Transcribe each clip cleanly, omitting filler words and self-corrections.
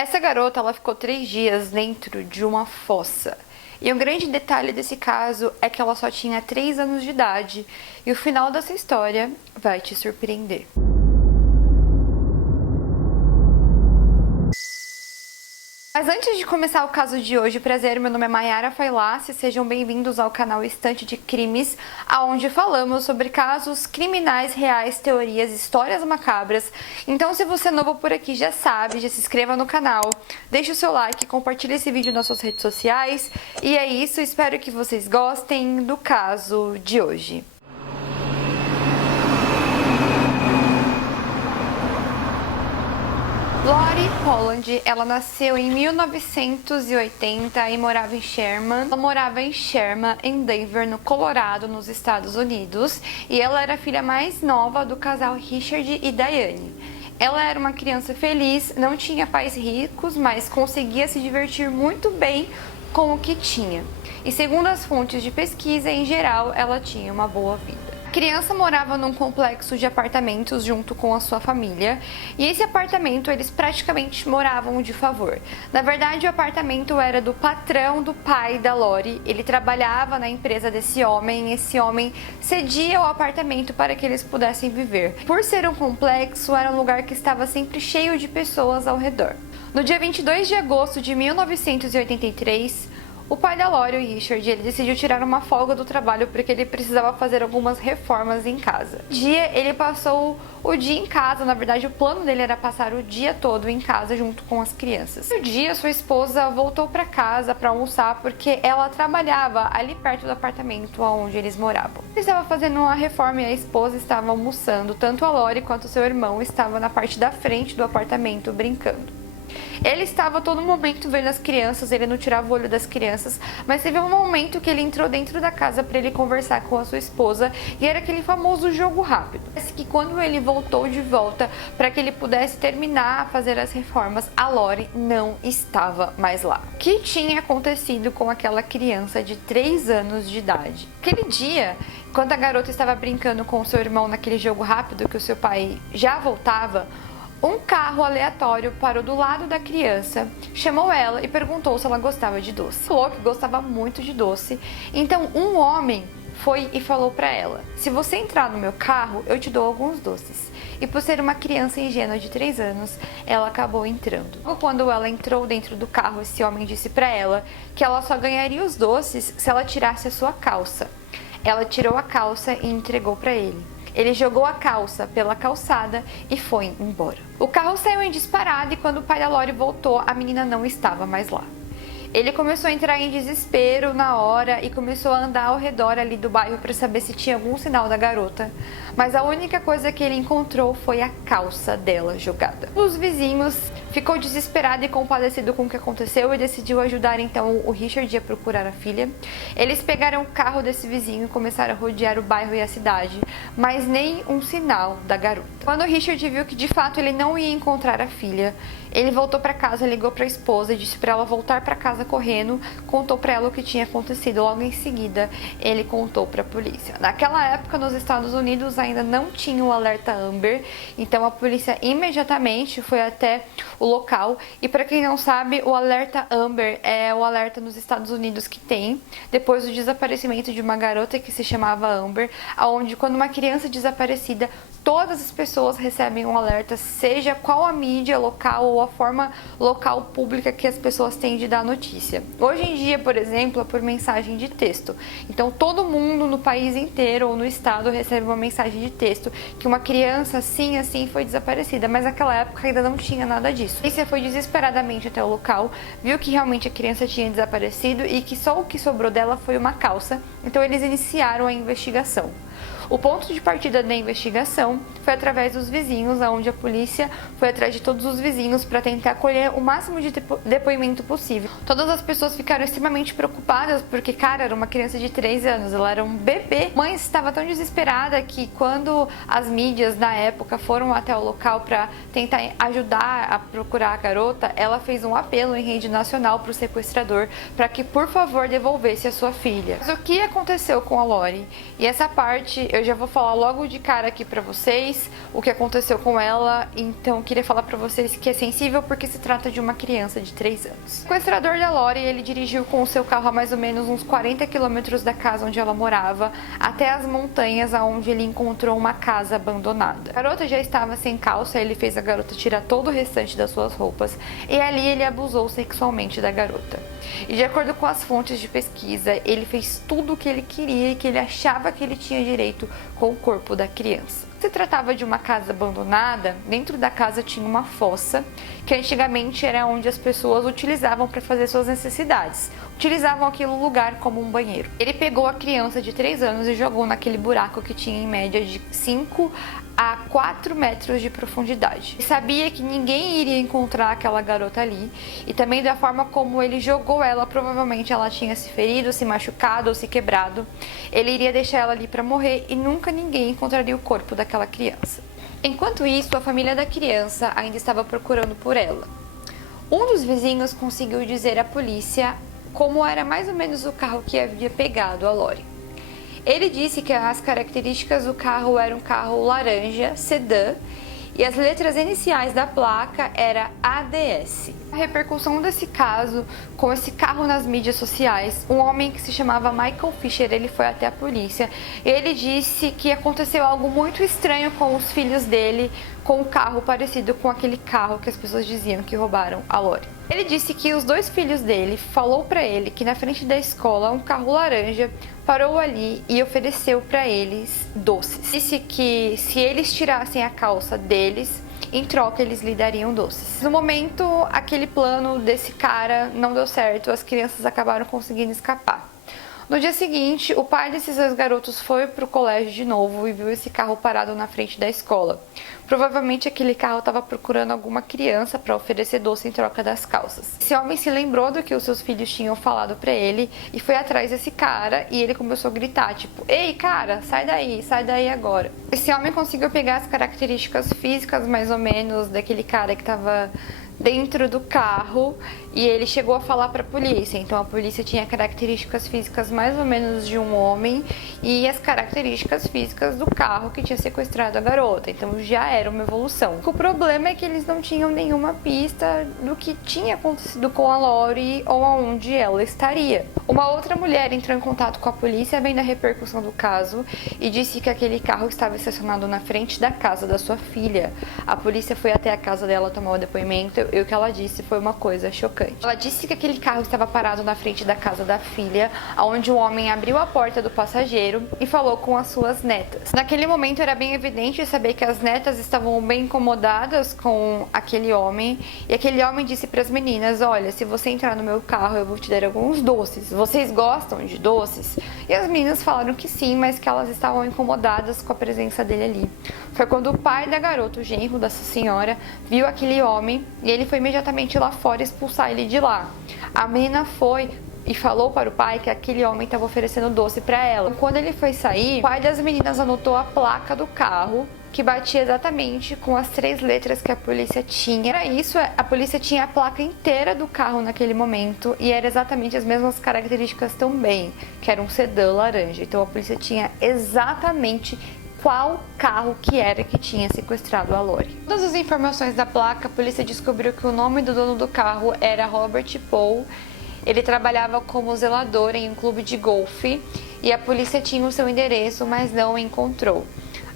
Essa garota, ela ficou 3 dias dentro de uma fossa. E um grande detalhe desse caso é que ela só tinha 3 anos de idade. E o final dessa história vai te surpreender. Mas antes de começar o caso de hoje, prazer, meu nome é Mayara Failassi, sejam bem-vindos ao canal Estante de Crimes, onde falamos sobre casos criminais reais, teorias, histórias macabras. Então, se você é novo por aqui, já sabe, já se inscreva no canal, deixe o seu like, compartilhe esse vídeo nas suas redes sociais. E é isso, espero que vocês gostem do caso de hoje. Lori Holland, ela nasceu em 1980 e morava em Sherman. Ela morava em Sherman, em Denver, no Colorado, nos Estados Unidos. E ela era a filha mais nova do casal Richard e Diane. Ela era uma criança feliz, não tinha pais ricos, mas conseguia se divertir muito bem com o que tinha. E segundo as fontes de pesquisa, em geral, ela tinha uma boa vida. A criança morava num complexo de apartamentos junto com a sua família, e esse apartamento eles praticamente moravam de favor. Na verdade, o apartamento era do patrão do pai da Lori, ele trabalhava na empresa desse homem, e esse homem cedia o apartamento para que eles pudessem viver. Por ser um complexo, era um lugar que estava sempre cheio de pessoas ao redor. No dia 22 de agosto de 1983, o pai da Lori, o Richard, ele decidiu tirar uma folga do trabalho porque ele precisava fazer algumas reformas em casa. Um dia, ele passou o dia em casa, na verdade o plano dele era passar o dia todo em casa junto com as crianças. No dia, sua esposa voltou para casa para almoçar porque ela trabalhava ali perto do apartamento onde eles moravam. Ele estava fazendo uma reforma e a esposa estava almoçando, tanto a Lori quanto seu irmão estavam na parte da frente do apartamento brincando. Ele estava a todo momento vendo as crianças, ele não tirava o olho das crianças, mas teve um momento que ele entrou dentro da casa para ele conversar com a sua esposa e era aquele famoso jogo rápido. Parece que quando ele voltou de volta para que ele pudesse terminar a fazer as reformas, a Lori não estava mais lá. O que tinha acontecido com aquela criança de 3 anos de idade? Aquele dia, quando a garota estava brincando com o seu irmão naquele jogo rápido que o seu pai já voltava, um carro aleatório parou do lado da criança, chamou ela e perguntou se ela gostava de doce. Falou que gostava muito de doce, então um homem foi e falou para ela: se você entrar no meu carro, eu te dou alguns doces. E por ser uma criança ingênua de 3 anos, ela acabou entrando. Quando ela entrou dentro do carro, esse homem disse para ela que ela só ganharia os doces se ela tirasse a sua calça. Ela tirou a calça e entregou para ele. Ele jogou a calça pela calçada e foi embora. O carro saiu em disparada e quando o pai da Lori voltou, a menina não estava mais lá. Ele começou a entrar em desespero na hora e começou a andar ao redor ali do bairro para saber se tinha algum sinal da garota, mas a única coisa que ele encontrou foi a calça dela jogada. Os vizinhos ficou desesperado e compadecido com o que aconteceu e decidiu ajudar então o Richard a procurar a filha. Eles pegaram o carro desse vizinho e começaram a rodear o bairro e a cidade, mas nem um sinal da garota. Quando o Richard viu que de fato ele não ia encontrar a filha, ele voltou para casa, ligou para a esposa e disse para ela voltar para casa correndo, contou para ela o que tinha acontecido. Logo em seguida, ele contou para a polícia. Naquela época, nos Estados Unidos ainda não tinha o alerta Amber, então a polícia imediatamente foi até o local. E para quem não sabe, o alerta Amber é o alerta nos Estados Unidos que tem depois do desaparecimento de uma garota que se chamava Amber, onde quando uma criança é desaparecida, todas as pessoas recebem um alerta, seja qual a mídia local ou a forma local pública que as pessoas têm de dar notícia. Hoje em dia, por exemplo, é por mensagem de texto. Então todo mundo no país inteiro ou no estado recebe uma mensagem de texto que uma criança assim foi desaparecida, mas naquela época ainda não tinha nada disso. A polícia foi desesperadamente até o local, viu que realmente a criança tinha desaparecido e que só o que sobrou dela foi uma calça, então eles iniciaram a investigação. O ponto de partida da investigação foi através dos vizinhos, onde a polícia foi atrás de todos os vizinhos para tentar colher o máximo de depoimento possível. Todas as pessoas ficaram extremamente preocupadas porque, cara, era uma criança de 3 anos, ela era um bebê. A mãe estava tão desesperada que quando as mídias na época foram até o local para tentar ajudar a procurar a garota, ela fez um apelo em rede nacional para o sequestrador para que, por favor, devolvesse a sua filha. Mas o que aconteceu com a Lori? E essa parte Eu já vou falar logo de cara aqui pra vocês o que aconteceu com ela, então queria falar pra vocês que é sensível porque se trata de uma criança de 3 anos. O sequestrador da Lori, ele dirigiu com o seu carro a mais ou menos uns 40 quilômetros da casa onde ela morava até as montanhas onde ele encontrou uma casa abandonada. A garota já estava sem calça, ele fez a garota tirar todo o restante das suas roupas e ali ele abusou sexualmente da garota. E de acordo com as fontes de pesquisa, ele fez tudo o que ele queria e que ele achava que ele tinha direito com o corpo da criança. Se tratava de uma casa abandonada, dentro da casa tinha uma fossa, que antigamente era onde as pessoas utilizavam para fazer suas necessidades. Utilizavam aquele lugar como um banheiro. Ele pegou a criança de 3 anos e jogou naquele buraco que tinha em média de 5 a 4 metros de profundidade. Ele sabia que ninguém iria encontrar aquela garota ali e também da forma como ele jogou ela, provavelmente ela tinha se ferido, se machucado ou se quebrado. Ele iria deixar ela ali para morrer e nunca ninguém encontraria o corpo daquela criança. Enquanto isso, a família da criança ainda estava procurando por ela. Um dos vizinhos conseguiu dizer à polícia como era mais ou menos o carro que havia pegado a Lori. Ele disse que as características do carro eram um carro laranja, sedã, e as letras iniciais da placa era ADS. A repercussão desse caso, com esse carro nas mídias sociais, um homem que se chamava Michael Fisher, ele foi até a polícia e ele disse que aconteceu algo muito estranho com os filhos dele, com um carro parecido com aquele carro que as pessoas diziam que roubaram a Lori. Ele disse que os 2 filhos dele falou para ele que na frente da escola um carro laranja parou ali e ofereceu para eles doces. Disse que se eles tirassem a calça deles, em troca eles lhe dariam doces. No momento, aquele plano desse cara não deu certo, as crianças acabaram conseguindo escapar. No dia seguinte, o pai desses 2 garotos foi pro colégio de novo e viu esse carro parado na frente da escola. Provavelmente aquele carro estava procurando alguma criança para oferecer doce em troca das calças. Esse homem se lembrou do que os seus filhos tinham falado para ele e foi atrás desse cara e ele começou a gritar, tipo, ei cara, sai daí agora. Esse homem conseguiu pegar as características físicas mais ou menos daquele cara que estava dentro do carro e ele chegou a falar para a polícia. Então a polícia tinha características físicas mais ou menos de um homem e as características físicas do carro que tinha sequestrado a garota. Então já era uma evolução. O problema é que eles não tinham nenhuma pista do que tinha acontecido com a Lori ou aonde ela estaria. Uma outra mulher entrou em contato com a polícia vendo a repercussão do caso e disse que aquele carro estava estacionado na frente da casa da sua filha. A polícia foi até a casa dela tomar o depoimento e o que ela disse foi uma coisa chocante. Ela disse que aquele carro estava parado na frente da casa da filha, onde o homem abriu a porta do passageiro e falou com as suas netas. Naquele momento era bem evidente saber que as netas estavam bem incomodadas com aquele homem e aquele homem disse para as meninas, olha, se você entrar no meu carro eu vou te dar alguns doces, vocês gostam de doces? E as meninas falaram que sim, mas que elas estavam incomodadas com a presença dele ali. Foi quando o pai da garota, o genro dessa senhora, viu aquele homem e ele foi imediatamente lá fora expulsar ele de lá. A menina foi e falou para o pai que aquele homem estava oferecendo doce para ela. Quando ele foi sair, o pai das meninas anotou a placa do carro, que batia exatamente com as 3 letras que a polícia tinha. Para isso, a polícia tinha a placa inteira do carro naquele momento e era exatamente as mesmas características também, que era um sedã laranja. Então a polícia tinha exatamente qual carro que era que tinha sequestrado a Lori. Todas as informações da placa, a polícia descobriu que o nome do dono do carro era Robert Paul. Ele trabalhava como zelador em um clube de golfe e a polícia tinha o seu endereço, mas não o encontrou.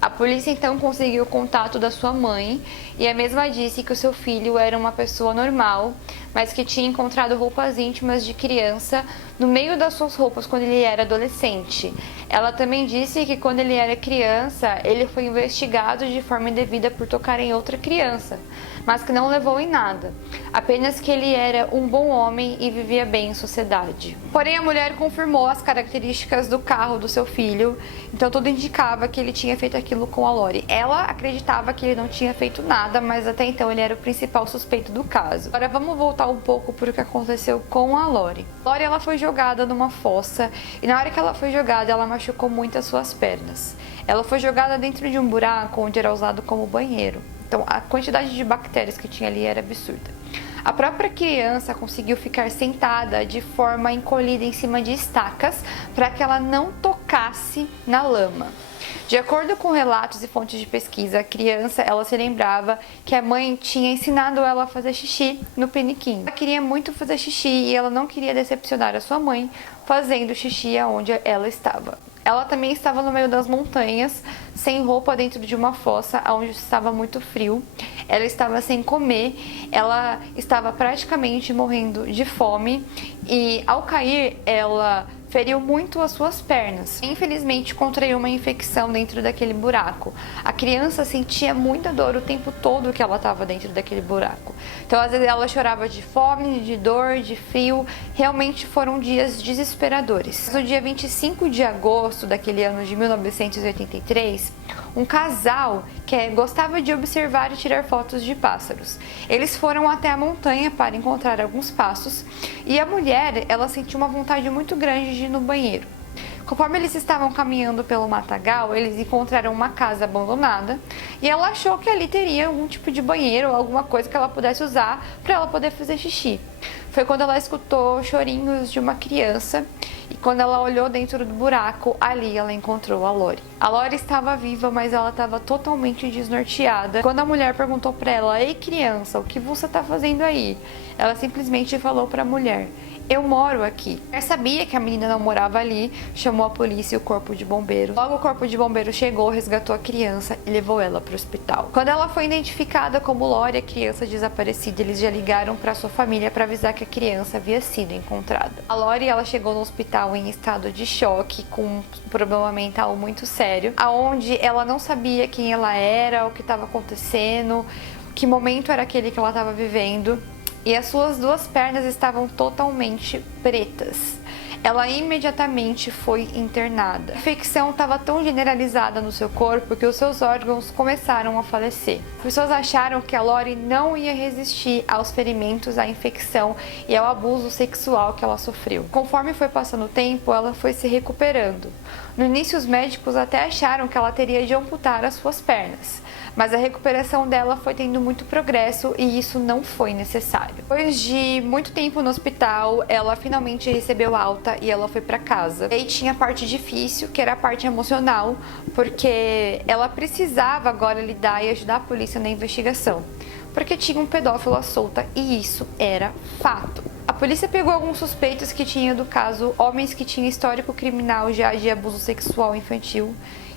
A polícia então conseguiu o contato da sua mãe e a mesma disse que o seu filho era uma pessoa normal, mas que tinha encontrado roupas íntimas de criança no meio das suas roupas quando ele era adolescente. Ela também disse que quando ele era criança, ele foi investigado de forma indevida por tocar em outra criança, mas que não levou em nada. Apenas que ele era um bom homem e vivia bem em sociedade. Porém, a mulher confirmou as características do carro do seu filho, então tudo indicava que ele tinha feito aquilo com a Lori. Ela acreditava que ele não tinha feito nada, mas até então ele era o principal suspeito do caso. Agora vamos voltar um pouco para o que aconteceu com a Lori. Lori, ela foi jogada numa fossa e na hora que ela foi jogada, ela machucou muito as suas pernas. Ela foi jogada dentro de um buraco onde era usado como banheiro. Então a quantidade de bactérias que tinha ali era absurda. A própria criança conseguiu ficar sentada de forma encolhida em cima de estacas para que ela não tocasse na lama. De acordo com relatos e fontes de pesquisa, a criança ela se lembrava que a mãe tinha ensinado ela a fazer xixi no piniquinho. Ela queria muito fazer xixi e ela não queria decepcionar a sua mãe fazendo xixi aonde ela estava. Ela também estava no meio das montanhas, sem roupa, dentro de uma fossa, onde estava muito frio. Ela estava sem comer, ela estava praticamente morrendo de fome e, ao cair, ela feriu muito as suas pernas. Infelizmente, contraiu uma infecção dentro daquele buraco. A criança sentia muita dor o tempo todo que ela estava dentro daquele buraco. Então, às vezes, ela chorava de fome, de dor, de frio. Realmente foram dias desesperadores. No dia 25 de agosto daquele ano de 1983, um casal que gostava de observar e tirar fotos de pássaros. Eles foram até a montanha para encontrar alguns passos e a mulher, ela sentiu uma vontade muito grande de ir no banheiro. Conforme eles estavam caminhando pelo matagal, eles encontraram uma casa abandonada e ela achou que ali teria algum tipo de banheiro ou alguma coisa que ela pudesse usar para ela poder fazer xixi. Foi quando ela escutou chorinhos de uma criança e quando ela olhou dentro do buraco, ali ela encontrou a Lori. A Lori estava viva, mas ela estava totalmente desnorteada. Quando a mulher perguntou para ela: "Ei, criança, o que você está fazendo aí?", ela simplesmente falou para a mulher: "Eu moro aqui". Ela sabia que a menina não morava ali, chamou a polícia e o corpo de bombeiro. Logo o corpo de bombeiro chegou, resgatou a criança e levou ela para o hospital. Quando ela foi identificada como Lori, a criança desaparecida, eles já ligaram para sua família para avisar que a criança havia sido encontrada. A Lori, ela chegou no hospital em estado de choque, com um problema mental muito sério, aonde ela não sabia quem ela era, o que estava acontecendo, que momento era aquele que ela estava vivendo. E as suas duas pernas estavam totalmente pretas. Ela imediatamente foi internada. A infecção estava tão generalizada no seu corpo que os seus órgãos começaram a falecer. As pessoas acharam que a Lori não ia resistir aos ferimentos, à infecção e ao abuso sexual que ela sofreu. Conforme foi passando o tempo, ela foi se recuperando. No início, os médicos até acharam que ela teria de amputar as suas pernas, mas a recuperação dela foi tendo muito progresso e isso não foi necessário. Depois de muito tempo no hospital, ela finalmente recebeu alta e ela foi para casa. E aí tinha a parte difícil, que era a parte emocional, porque ela precisava agora lidar e ajudar a polícia na investigação, porque tinha um pedófilo à solta e isso era fato. A polícia pegou alguns suspeitos que tinham do caso, homens que tinham histórico criminal já de abuso sexual infantil,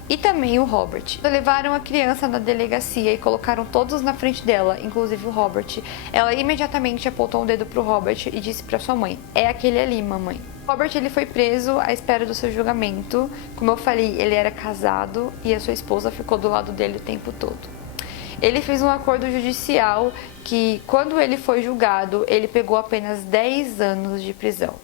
e também o Robert. Levaram a criança na delegacia e colocaram todos na frente dela, inclusive o Robert. Ela imediatamente apontou um dedo pro Robert e disse para sua mãe: "É aquele ali, mamãe". Robert, ele foi preso à espera do seu julgamento. Como eu falei, ele era casado e a sua esposa ficou do lado dele o tempo todo. Ele fez um acordo judicial que, quando ele foi julgado, ele pegou apenas 10 anos de prisão.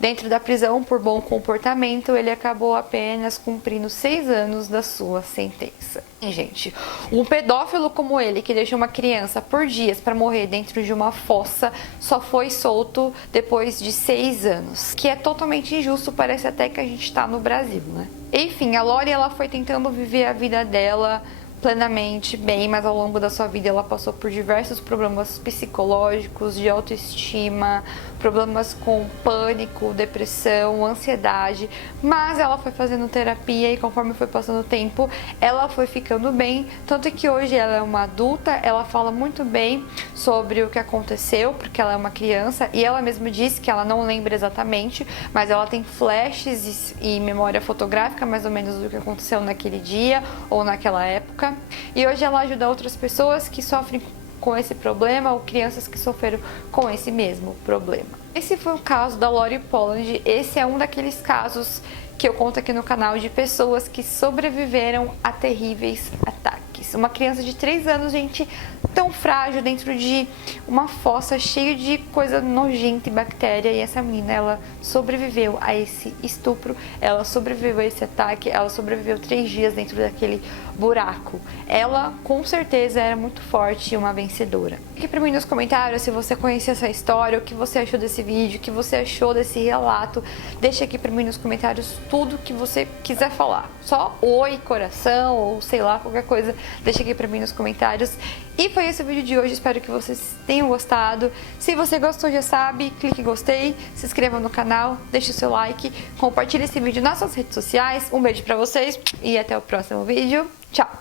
Dentro da prisão, por bom comportamento, ele acabou apenas cumprindo 6 anos da sua sentença. E, gente, um pedófilo como ele, que deixou uma criança por dias para morrer dentro de uma fossa, só foi solto depois de 6 anos. Que é totalmente injusto, parece até que a gente está no Brasil, né? Enfim, a Lori, ela foi tentando viver a vida dela plenamente bem, mas ao longo da sua vida ela passou por diversos problemas psicológicos, de autoestima, problemas com pânico, depressão, ansiedade, mas ela foi fazendo terapia e conforme foi passando o tempo, ela foi ficando bem, tanto que hoje ela é uma adulta, ela fala muito bem sobre o que aconteceu, porque ela é uma criança e ela mesma disse que ela não lembra exatamente, mas ela tem flashes e memória fotográfica mais ou menos do que aconteceu naquele dia ou naquela época. E hoje ela ajuda outras pessoas que sofrem com esse problema ou crianças que sofreram com esse mesmo problema. Esse foi o caso da Lori Polland. Esse é um daqueles casos que eu conto aqui no canal de pessoas que sobreviveram a terríveis ataques. Uma criança de 3 anos, gente, tão frágil dentro de uma fossa cheia de coisa nojenta e bactéria, e essa menina, ela sobreviveu a esse estupro, ela sobreviveu a esse ataque, ela sobreviveu 3 dias dentro daquele buraco. Ela com certeza era muito forte e uma vencedora. Fique pra mim nos comentários se você conhecia essa história, o que você achou desse vídeo, o que você achou desse relato. Deixa aqui pra mim nos comentários tudo que você quiser falar. Só oi, coração ou sei lá, qualquer coisa, deixa aqui pra mim nos comentários. E foi esse o vídeo de hoje, espero que vocês tenham gostado. Se você gostou, já sabe, clique em gostei, se inscreva no canal, deixe o seu like, compartilhe esse vídeo nas suas redes sociais. Um beijo pra vocês e até o próximo vídeo. Tchau!